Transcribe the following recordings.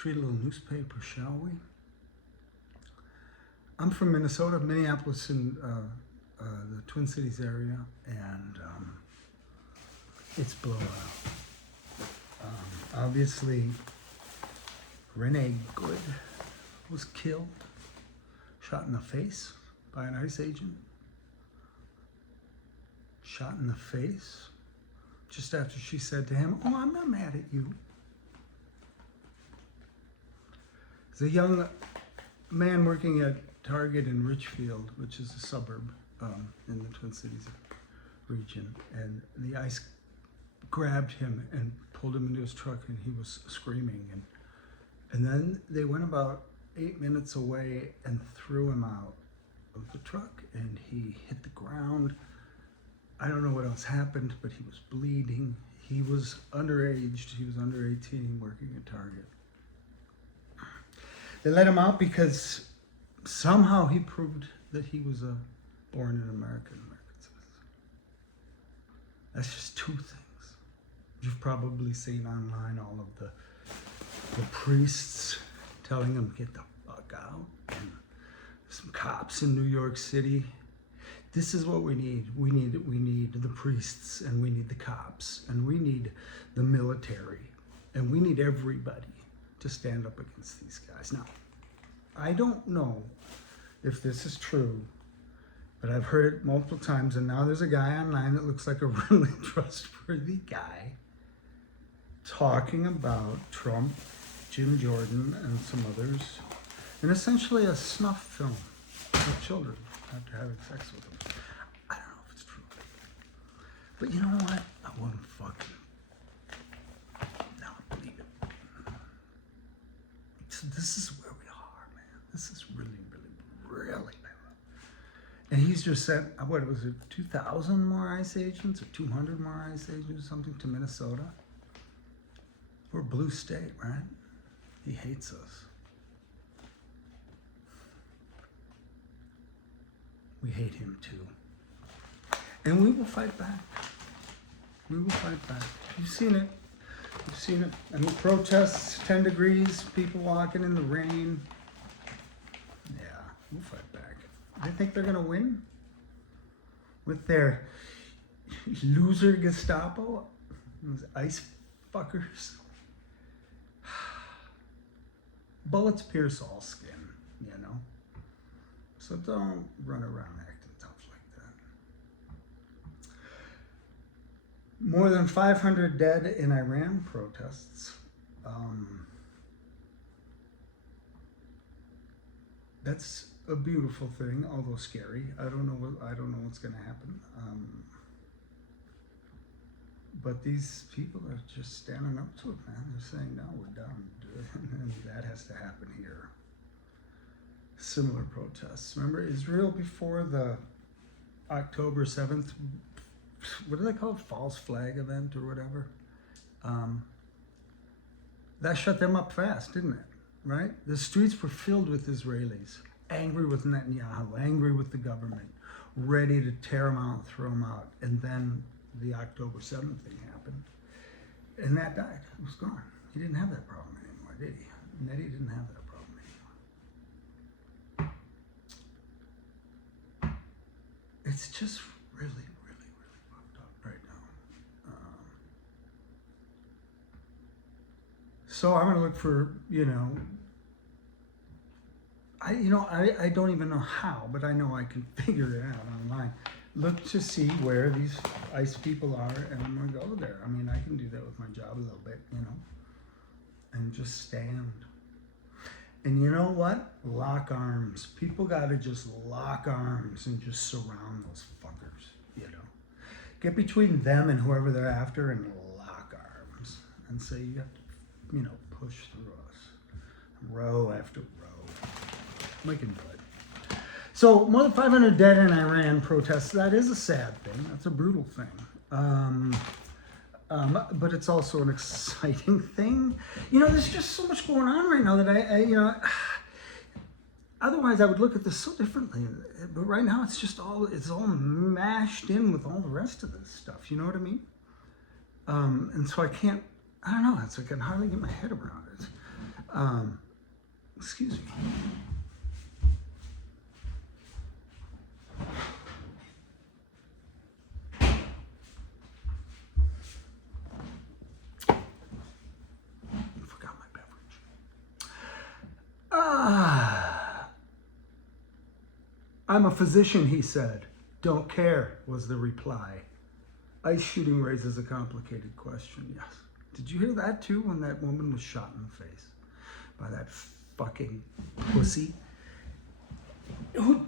Let's read a little newspaper, shall we? I'm from Minnesota, Minneapolis, in the Twin Cities area, and it's blowout. Obviously, Renee Good was killed, shot in the face by an ICE agent. Shot in the face just after she said to him, "Oh, I'm not mad at you." There's a young man working at Target in Richfield, which is a suburb in the Twin Cities region, and the ICE grabbed him and pulled him into his truck, and he was screaming, and then they went about 8 minutes away and threw him out of the truck, and he hit the ground. I don't know what else happened, but he was bleeding. He was underaged. He was under 18, working at Target. They let him out because somehow he proved that he was born an American citizen. That's just two things. You've probably seen online all of the priests telling him, "Get the fuck out." And some cops in New York City. This is what we need. We need the priests, and we need the cops, and we need the military, and we need everybody to stand up against these guys. Now, I don't know if this is true, but I've heard it multiple times, and now there's a guy online that looks like a really trustworthy guy talking about Trump, Jim Jordan, and some others, and essentially a snuff film of children after having sex with them. I don't know if it's true, but you know what? I wouldn't fucking not believe it. So this is where we are, man. This is really, really, really bad. And he's just sent, what was it, 2,000 more ICE agents or 200 more ICE agents or something to Minnesota? We're a blue state, right? He hates us. We hate him too. And we will fight back. We will fight back. You've seen it. You've seen it. And the protests, 10 degrees, people walking in the rain. Yeah, we'll fight back. They think they're going to win? With their loser Gestapo? Those ICE fuckers? Bullets pierce all skin, you know? So don't run around acting tough like that. More than 500 dead in Iran protests. That's a beautiful thing, although scary. I don't know what's going to happen. But these people are just standing up to it, man. They're saying, "No, we're done," and that has to happen here. Similar protests. Remember Israel before the October 7th, what do they call it? False flag event or whatever? That shut them up fast, didn't it? Right? The streets were filled with Israelis, angry with Netanyahu, angry with the government, ready to tear them out and throw them out. And then the October 7th thing happened, and that died. It was gone. He didn't have that problem anymore, did he? Nettie didn't have that problem anymore. It's just really, really, really fucked up right now. So I'm gonna look for, I don't even know how, but I know I can figure it out online. Look to see where these ICE people are, and I'm gonna go there. I mean, I can do that with my job a little bit, and just stand. And you know what? Lock arms. People gotta just lock arms and just surround those fuckers, Get between them and whoever they're after and lock arms and say, you have to, push through us. Row after row. We can do it. So more than 500 dead in Iran protests. That is a sad thing. That's a brutal thing. But it's also an exciting thing. There's just so much going on right now that I otherwise I would look at this so differently. But right now it's all mashed in with all the rest of this stuff. You know what I mean? And so I don't know. I can hardly get my head around it. Excuse me. Forgot my beverage. I'm a physician, he said. Don't care, was the reply. Ice shooting raises a complicated question, yes. Did you hear that too when that woman was shot in the face by that fucking pussy? Who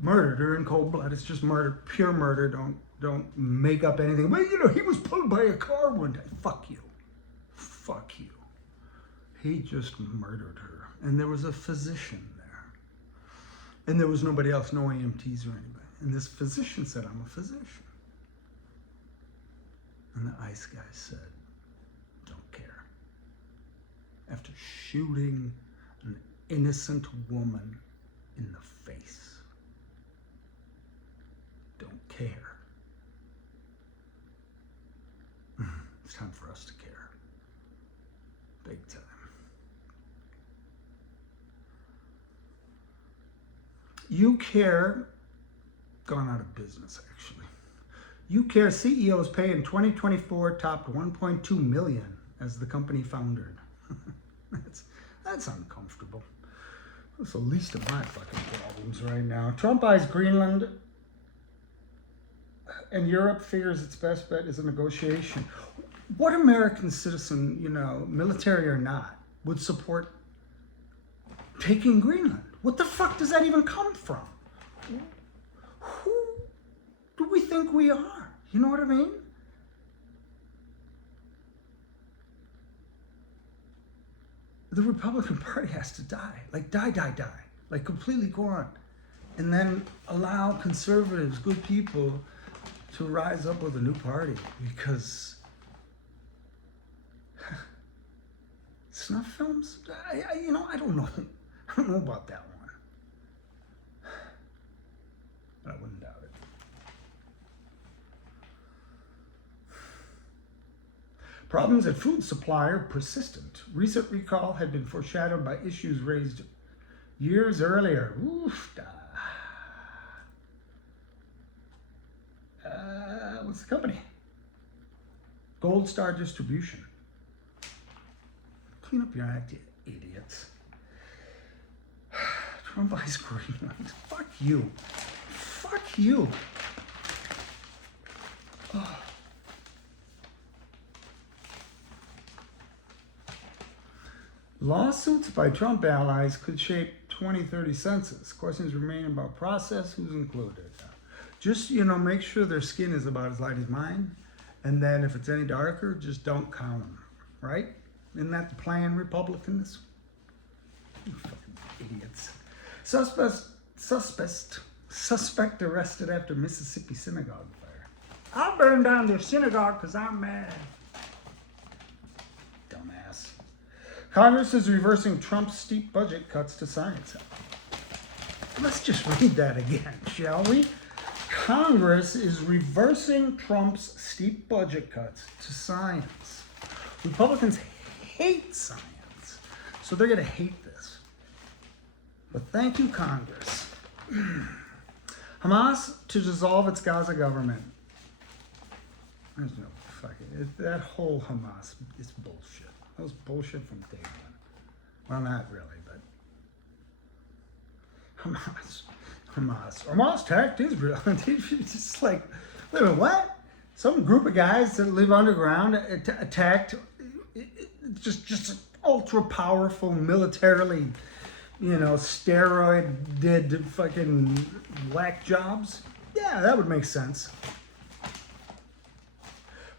murdered her in cold blood? It's just murder, pure murder. Don't make up anything. Well, you know, he was pulled by a car one day. Fuck you. Fuck you. He just murdered her. And there was a physician there. And there was nobody else, no EMTs or anybody. And this physician said, I'm a physician. And the ICE guy said, don't care. After shooting an innocent woman in the face. Don't care. It's time for us to care. Big time. UCare, gone out of business actually. UCare CEO's pay in 2024 topped 1.2 million as the company foundered. That's uncomfortable. That's the least of my fucking problems right now. Trump eyes Greenland and Europe figures its best bet is a negotiation. What American citizen, you know, military or not, would support taking Greenland? What the fuck does that even come from? Who do we think we are? You know what I mean? The Republican Party has to die. Like, die. Like, completely go on. And then allow conservatives, good people, to rise up with a new party. Because snuff films? I don't know. I don't know about that one. But I wouldn't doubt it. Problems at food supply are persistent. Recent recall had been foreshadowed by issues raised years earlier. Oof. What's the company? Gold Star Distribution. Clean up your act, you idiots. Trump buys Greenland. Fuck you. Fuck you. Oh. Lawsuits by Trump allies could shape 2030 census. Questions remain about process, who's included. Just, make sure their skin is about as light as mine. And then if it's any darker, just don't count them. Right? Isn't that the plan, Republicans? You fucking idiots. Suspect arrested after Mississippi synagogue fire. I'll burn down their synagogue because I'm mad. Dumbass. Congress is reversing Trump's steep budget cuts to science. Let's just read that again, shall we? Congress is reversing Trump's steep budget cuts to science. Republicans hate science, so they're going to hate this. But thank you, Congress. Hamas to dissolve its Gaza government. There's no fucking... That whole Hamas is bullshit. That was bullshit from day one. Well, not really, but... Hamas attacked Israel. It's just like, wait a minute, what? Some group of guys that live underground attacked just ultra powerful militarily, steroid did fucking whack jobs. Yeah, that would make sense.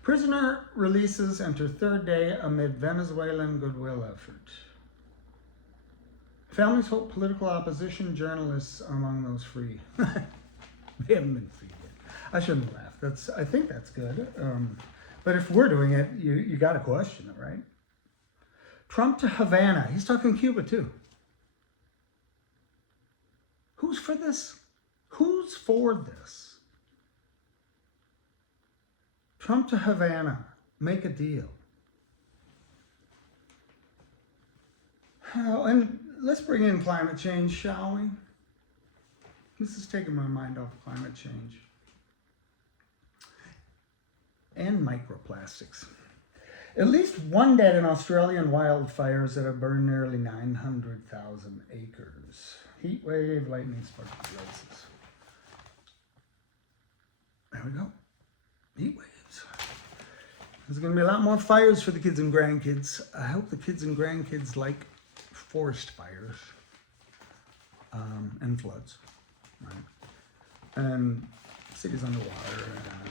Prisoner releases enter third day amid Venezuelan goodwill effort. Families hope political opposition journalists are among those free. They haven't been freed yet. I shouldn't laugh. I think that's good. But if we're doing it, you got to question it, right? Trump to Havana. He's talking Cuba too. Who's for this? Who's for this? Trump to Havana. Make a deal. And let's bring in climate change, shall we? This is taking my mind off of climate change. And microplastics. At least one dead in Australian wildfires that have burned nearly 900,000 acres. Heat wave, lightning spark blazes. There we go. Heat waves. There's going to be a lot more fires for the kids and grandkids. I hope the kids and grandkids like forest fires and floods, right? And cities underwater, and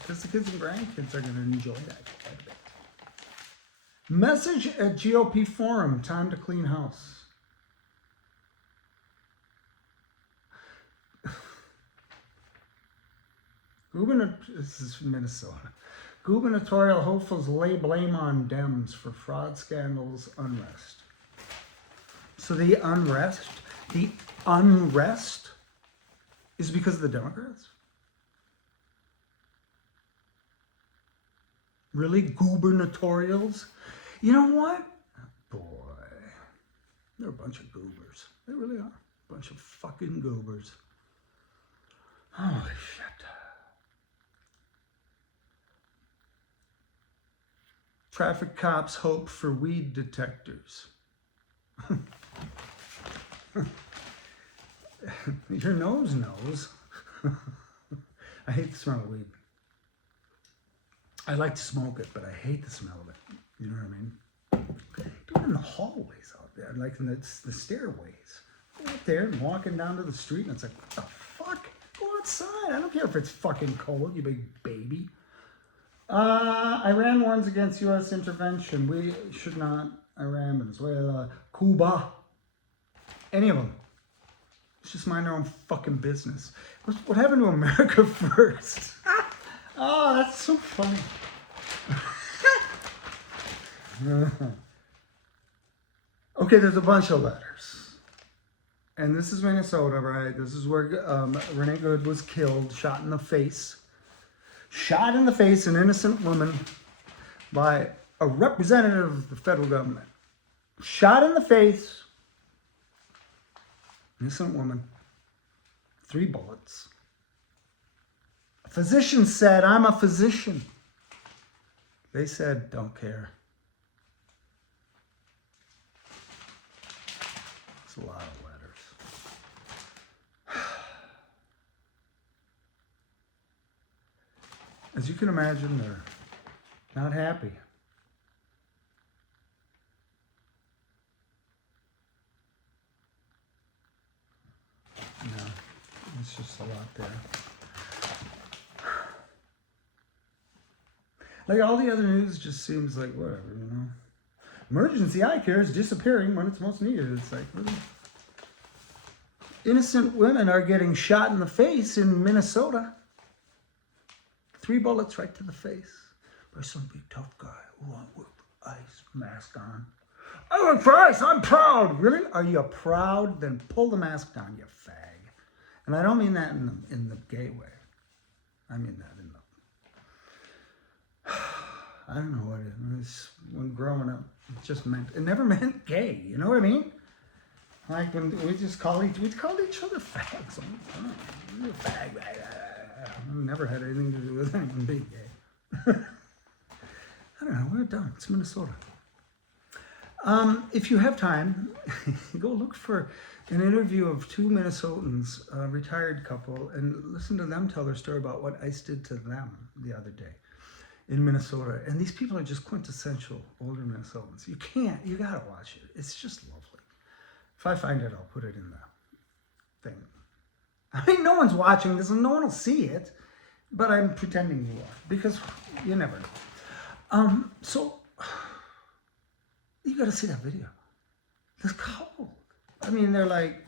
because the kids and grandkids are going to enjoy that quite a bit. Message at GOP forum: time to clean house. This is Minnesota. Gubernatorial hopefuls lay blame on Dems for fraud scandals, unrest. So the unrest is because of the Democrats? Really? Gubernatorials? You know what? Boy, they're a bunch of goobers. They really are. A bunch of fucking goobers. Holy shit. Traffic cops hope for weed detectors. Your nose knows. I hate the smell of weed. I like to smoke it, but I hate the smell of it. You know what I mean? Even in the hallways out there, like in the stairways. Go out there and walking down to the street, and it's like, what the fuck? Go outside. I don't care if it's fucking cold, you big baby. Iran warns against U.S. intervention. We should not. Iran, Venezuela, Cuba, any of them. Let's just mind our own fucking business. What happened to America first? Oh, that's so funny. Okay, there's a bunch of letters. And this is Minnesota, right? This is where Renee Good was killed, shot in the face. Shot in the face, an innocent woman, by a representative of the federal government. Shot in the face, innocent woman, 3 bullets. A physician said, I'm a physician. They said, don't care. It's a lot of letters. As you can imagine, they're not happy. No, it's just a lot there. Like all the other news just seems like whatever, you know. Emergency eye care is disappearing when it's most needed. It's like, really? Innocent women are getting shot in the face in Minnesota. 3 bullets right to the face by some big tough guy with ice mask on. I work for ICE, I'm proud. Really? Are you proud? Then pull the mask down, you fag. And I don't mean that in the gay way. I mean that in the... I don't know what it is. When growing up, it never meant gay. You know what I mean? Like when we called each other fags all the time. You're a fag. I never had anything to do with anyone being gay. I don't know, we're done. It's Minnesota. If you have time, go look for an interview of 2 Minnesotans, a retired couple, and listen to them tell their story about what ICE did to them the other day in Minnesota. And these people are just quintessential older Minnesotans. You gotta watch it. It's just lovely. If I find it, I'll put it in the thing. I mean, no one's watching this and no one will see it, but I'm pretending you are because you never know. So you got to see that video. It's cold. I mean, they're like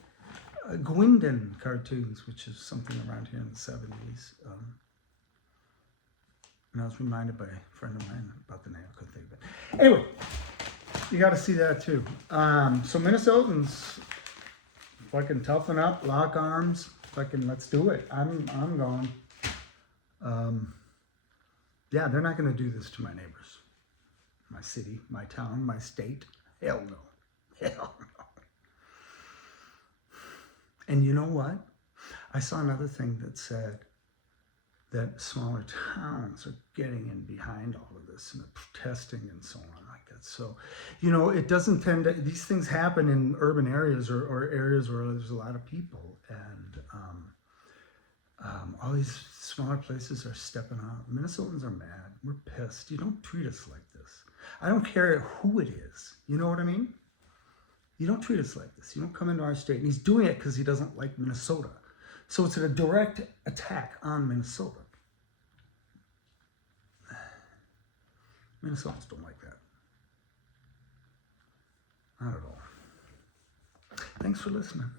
Gwendolyn cartoons, which is something around here in the 70s. And I was reminded by a friend of mine about the name. I couldn't think of it. Anyway, you got to see that too. So Minnesotans, fucking toughen up, lock arms. Fucking let's do it. I'm going. Yeah, they're not going to do this to my neighbors, my city, my town, my state. Hell no. Hell no. And you know what? I saw another thing that said that smaller towns are getting in behind all of this and the protesting and so on like that. So, it doesn't tend to, these things happen in urban areas or areas where there's a lot of people. And all these smaller places are stepping up. Minnesotans are mad. We're pissed. You don't treat us like this. I don't care who it is. You know what I mean? You don't treat us like this. You don't come into our state. And he's doing it because he doesn't like Minnesota. So it's a direct attack on Minnesota. Minnesotans don't like that. Not at all. Thanks for listening.